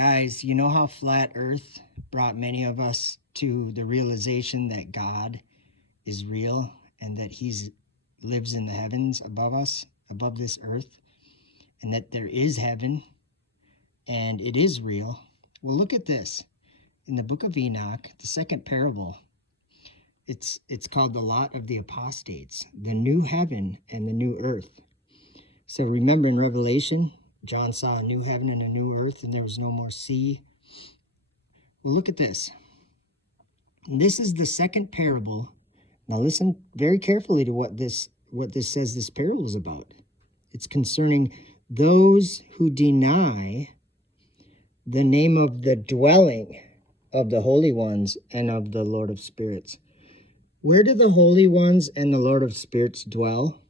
Guys, you know how flat earth brought many of us to the realization that God is real and that he lives in the heavens above us, above this earth, and that there is heaven and it is real? Well, look at this. In the book of Enoch, the second parable, it's called the lot of the apostates, the new heaven and the new earth. So remember in Revelation, John saw a new heaven and a new earth, and there was no more sea. Well, look at this. And this is the second parable. Now listen very carefully to what this says this parable is about. It's concerning those who deny the name of the dwelling of the holy ones and of the Lord of spirits. Where do the holy ones and the Lord of spirits dwell?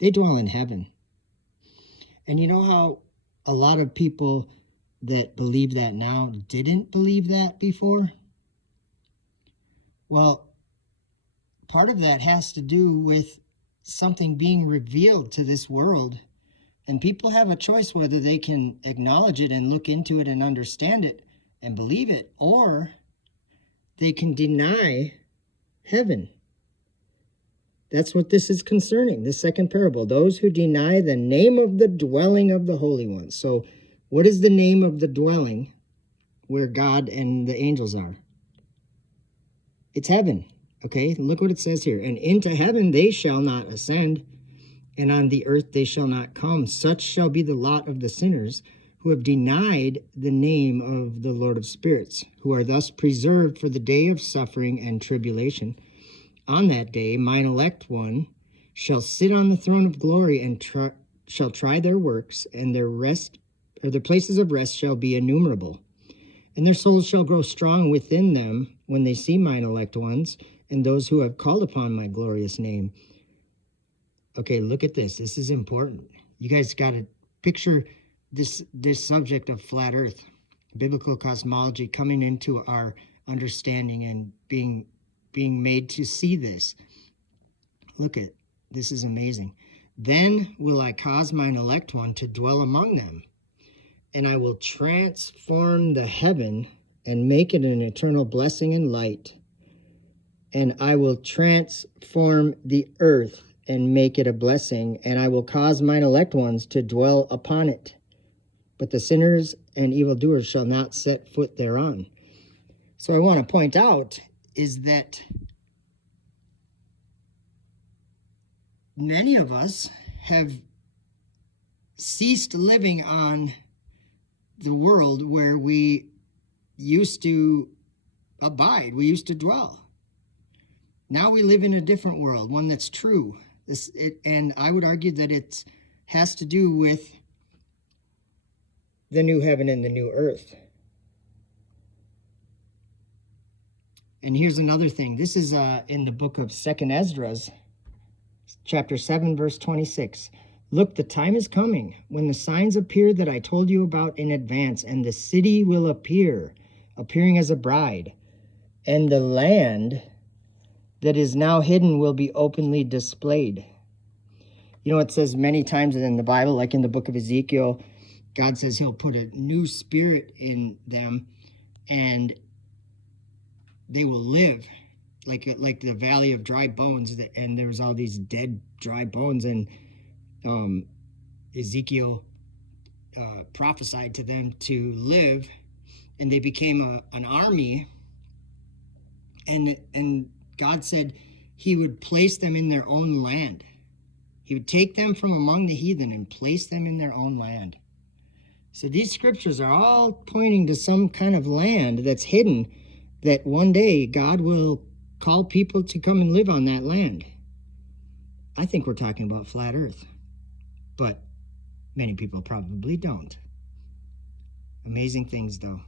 They dwell in heaven. And you know how a lot of people that believe that now didn't believe that before? Well, part of that has to do with something being revealed to this world. And people have a choice whether they can acknowledge it and look into it and understand it and believe it, or they can deny heaven. That's what this is concerning, this second parable. Those who deny the name of the dwelling of the holy ones. So what is the name of the dwelling where God and the angels are? It's heaven. Okay, look what it says here. And into heaven they shall not ascend, and on the earth they shall not come. Such shall be the lot of the sinners who have denied the name of the Lord of spirits, who are thus preserved for the day of suffering and tribulation. On that day, mine elect one shall sit on the throne of glory and shall try their works, and their rest, or their places of rest, shall be innumerable. And their souls shall grow strong within them when they see mine elect ones and those who have called upon my glorious name. Okay, look at this. This is important. You guys got to picture this subject of flat earth, biblical cosmology coming into our understanding and being made to see this. Look at this is amazing. Then will I cause mine elect one to dwell among them, and I will transform the heaven and make it an eternal blessing and light. And I will transform the earth and make it a blessing, and I will cause mine elect ones to dwell upon it. But the sinners and evildoers shall not set foot thereon. So I want to point out is that many of us have ceased living on the world where we used to abide, we used to dwell. Now we live in a different world, one that's true. And I would argue that it has to do with the new heaven and the new earth. And here's another thing. This is in the book of 2nd Ezra, chapter 7, verse 26. Look, the time is coming when the signs appear that I told you about in advance, and the city will appear, appearing as a bride, and the land that is now hidden will be openly displayed. You know, it says many times in the Bible, like in the book of Ezekiel, God says he'll put a new spirit in them, and they will live like the valley of dry bones. And there was all these dead, dry bones. And Ezekiel prophesied to them to live, and they became an army. And God said he would place them in their own land. He would take them from among the heathen and place them in their own land. So these scriptures are all pointing to some kind of land that's hidden, that one day God will call people to come and live on that land. I think we're talking about flat earth, but many people probably don't. Amazing things, though.